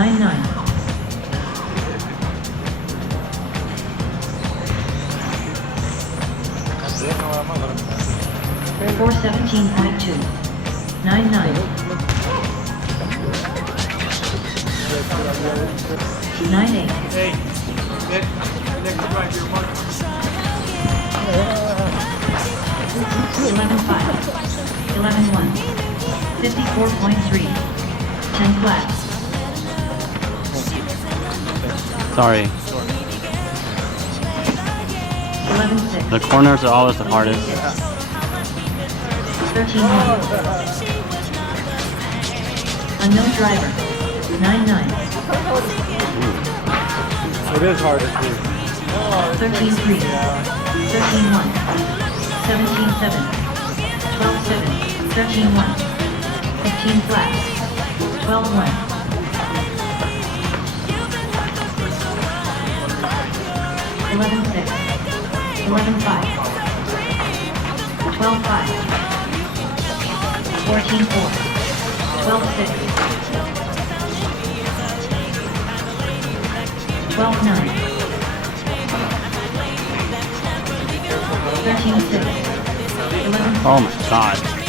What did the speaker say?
9-9. 417.2. 9-9. 9-8. Hey, next drive your mark. 11-5. 11-1. 54.3. 10 flat. Sorry. 11-6. The corners are always the hardest. 13-1. Unknown driver. 9-9. It is hard to see. 13-3. 13-1. 17-7. 12-7. 13-1. 15 flat. 12-1. 11-6. 11-5. 12-5. 14-4. 12-6. 12-9. 13-6. 11. Oh my god.